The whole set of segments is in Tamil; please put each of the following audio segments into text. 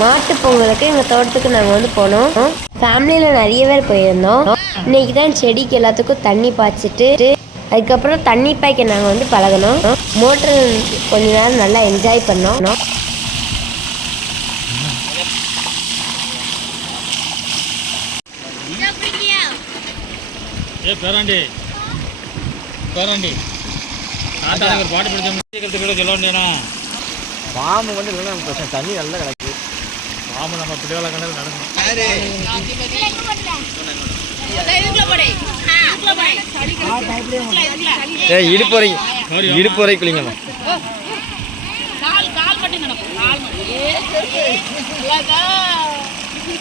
மாட்டு பொங்கலுக்கு எங்கள் தோட்டத்துக்கு நாங்கள் வந்து போனோம். ஃபேமிலியில் நிறைய பேர் போயிருந்தோம். இன்னைக்கு தான் செடிக்கு எல்லாத்துக்கும் தண்ணி பாய்ச்சிட்டு அதுக்கப்புறம் தண்ணி பாய்க்க நாங்கள் வந்து பழகணும். மோட்டர் கொஞ்ச நேரம் நல்லா என்ஜாய் பண்ணோம். பாம்பு வந்து இல்லைன்னா பிரச்சனை, தண்ணி நல்லா கிடக்கு. பாம்பு நம்ம பிள்ளைகளை கண்டது நடக்கணும். இடுப்பு வரை குளிங்கம்மா.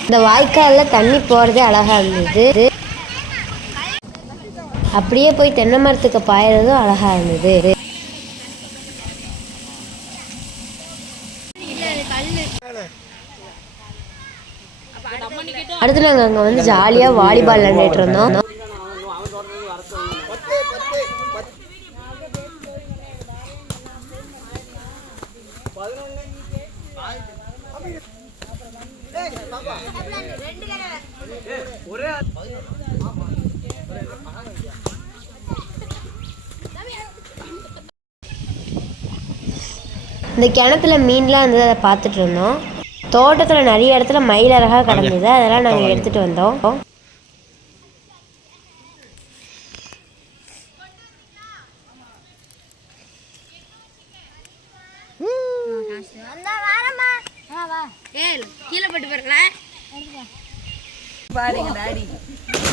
இந்த வாய்க்காலில் தண்ணி போகிறதே அழகாக இருந்தது. அப்படியே போய் தென்னை மரத்துக்கு பாயறதும் அழகாக இருந்தது. அடுத்து நாங்கள் அங்கே வந்து ஜாலியாக வாலிபால் விளையாடிட்டு இருந்தோம். இந்த கிணத்துல மீன்லாம் இருந்தது, அதை பார்த்துட்டு இருந்தோம். தோட்டத்தில் நிறைய இடத்துல மயில் அழகாக கிடந்தது, அதெல்லாம் நாங்கள் எடுத்துகிட்டு வந்தோம்.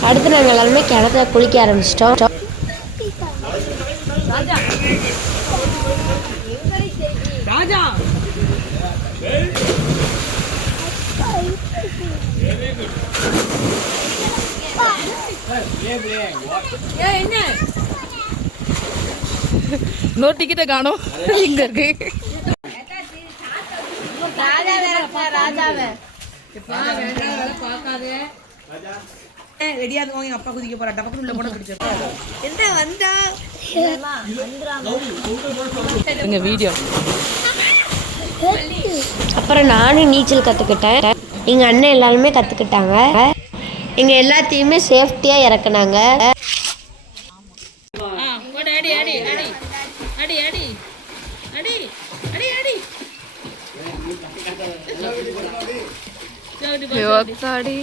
அடுத்து நாங்கள் எல்லாருமே கிணத்துல குளிக்க ஆரம்பிச்சிட்டோம். நோ டிக்கெட்டை காணோம். இங்க இருக்கு ரெடியா இருக்கவங்க அப்பா குதிக்க போறா. டபக்கு உள்ள போட பிடிச்ச எங்க வீடியோ. அப்புறம் நானும் நீச்சல் கற்றுக்கிட்டேன். எங்கள் அண்ணன் எல்லாருமே கற்றுக்கிட்டாங்க. எங்கள் எல்லாத்தையுமே சேஃப்டியாக இறக்குனாங்க. அடி